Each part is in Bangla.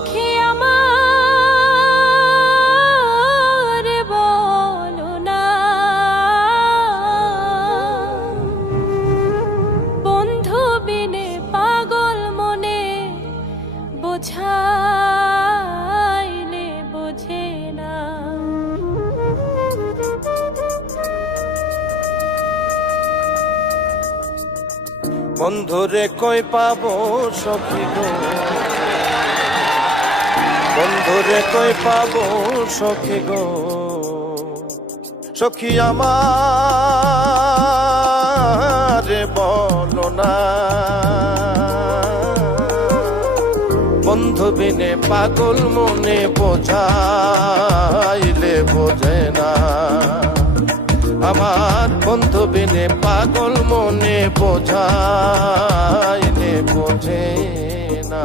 সখী আমার বলো না, বন্ধু বিনে পাগল মনে বোঝাইলে বোঝে না। বন্ধুরে কই পাবো সখী গো, বন্ধুরে কই পাবো সখী গো, সখী আমার বলো না, বন্ধু বিনে পাগল মনে বোঝাইলে বোঝে না। আমার বন্ধু বিনে পাগল মনে বোঝাইলে বোঝে না।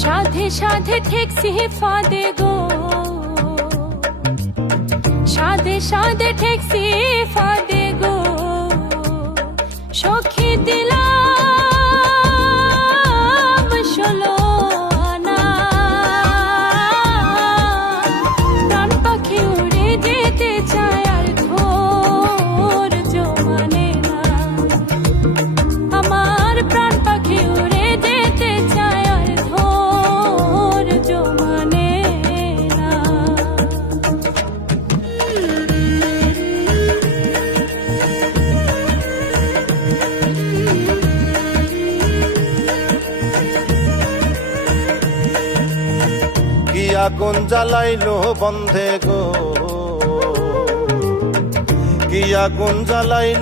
সাধে সাধে ঠেকছি ফাঁদে গো, সাধে সাধে ঠেকছি ফাঁদে গো, সখী দিলাম ষোলো আনা, প্রাণ পাখি উড়ে যেতে চায় আর ধৈর্য মানে না। আমার প্রাণ পাখি উড়ে যেতে চায় আর ধৈর্য মানে না। কি আগুন জ্বালাইলো বন্ধে গো, কি আগুন জ্বালাইলো